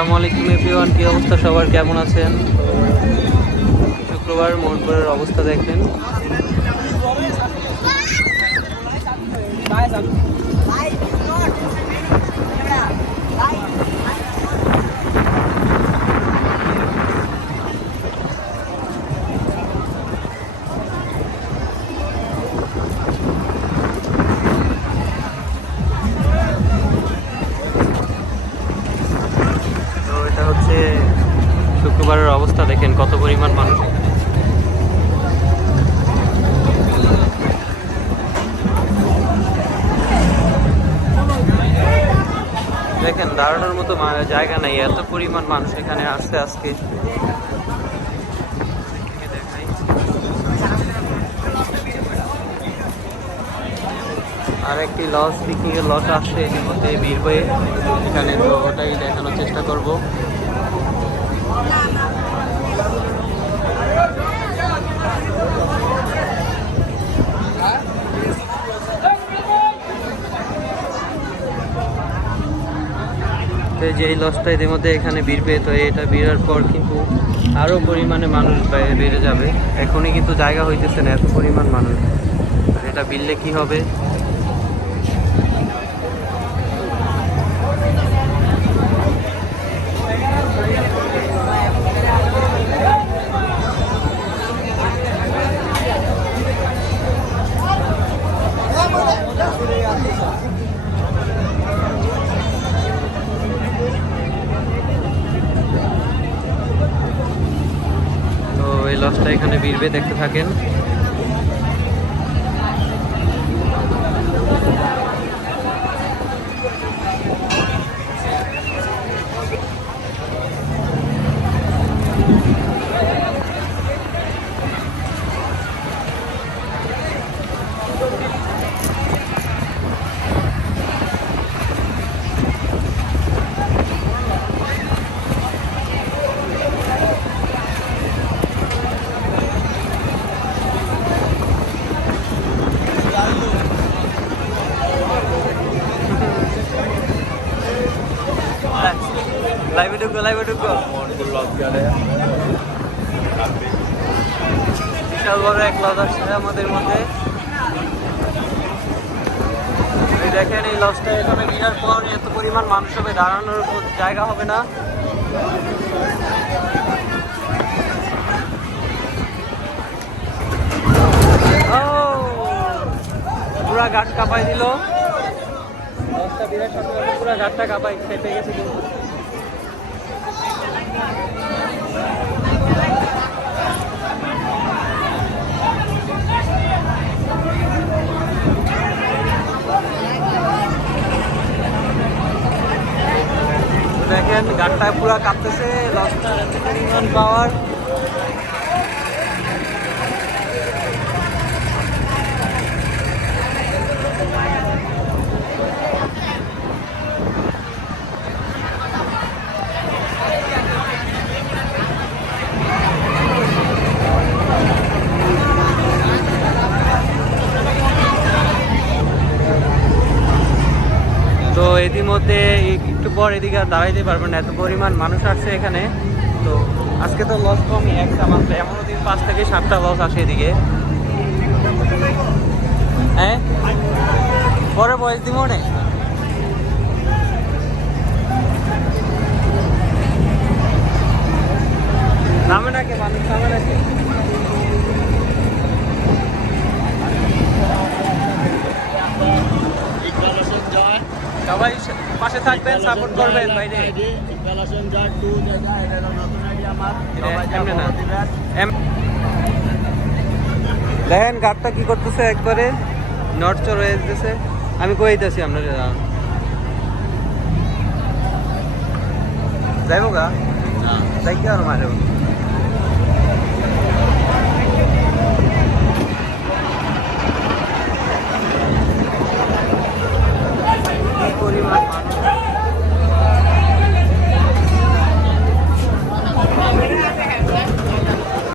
আসসালামু আলাইকুম এভরিওয়ান। কি অবস্থা? সবার কেমন আছেন? শুক্রবার মোহনপুরের অবস্থা দেখেন। অবস্থা দেখেন, কত পরিমাণ মানুষ। দেখেন, দাঁড়ানোর মতো জায়গা নাই, এত পরিমাণ মানুষ এখানে আসছে আজকে। আর একটি লস পিকনিকের লস আসছে এর মধ্যে ভিড় হয়ে এখানে তো ওটাই দেখানোর চেষ্টা করব। তো যে এই লসটা এদের মধ্যে এখানে পেয়ে, তো এটা ভিড়ার পর কিন্তু আরও পরিমাণে মানুষ বেড়ে যাবে। এখনই কিন্তু জায়গা হইতেছে না, এত পরিমাণ মানুষ। আর এটা বিললে কি হবে? তো লসটা এখানে বিড়বে দেখতে থাকেন। লাইভে ঢুকো লাইভে ঢুকো বিশাল বড় এক লস আসছে আমাদের মধ্যে। দেখেন এই লসটা এখানে বিরার পর এত পরিমাণ মানুষ হবে দাঁড়ানোর জায়গা হবে না। ও পুরা গাছ কাঁপাই দিল। বিরার সাথে সাথে পুরা গাছটা কাঁপাই খেপে গেছে কিন্তু। গাড়টা পুরো কাঁপতেছে পরিমাণ পাওয়ার তো ইতিমধ্যে একটু পর এদিকে আর দাঁড়াইতে পারবেন না, এত পরিমাণ মানুষ আসছে এখানে। তো আজকে তো লস কমই একটা মাত্র এমনও দিন পাঁচ থেকে সাতটা লস আসে এদিকে। হ্যাঁ? পরে বয়স দিব নে। নামে নাকি মানুষ, নামে সবাই পাশে থাকবেন সাপোর্ট করবেন বাইরে। দেখেন গাড়টা কি করতেছে একবারে? নট চর হয়ে যেতেছে আমি কইতেছি আপনার যাইব গা? যাই কি আর মারে।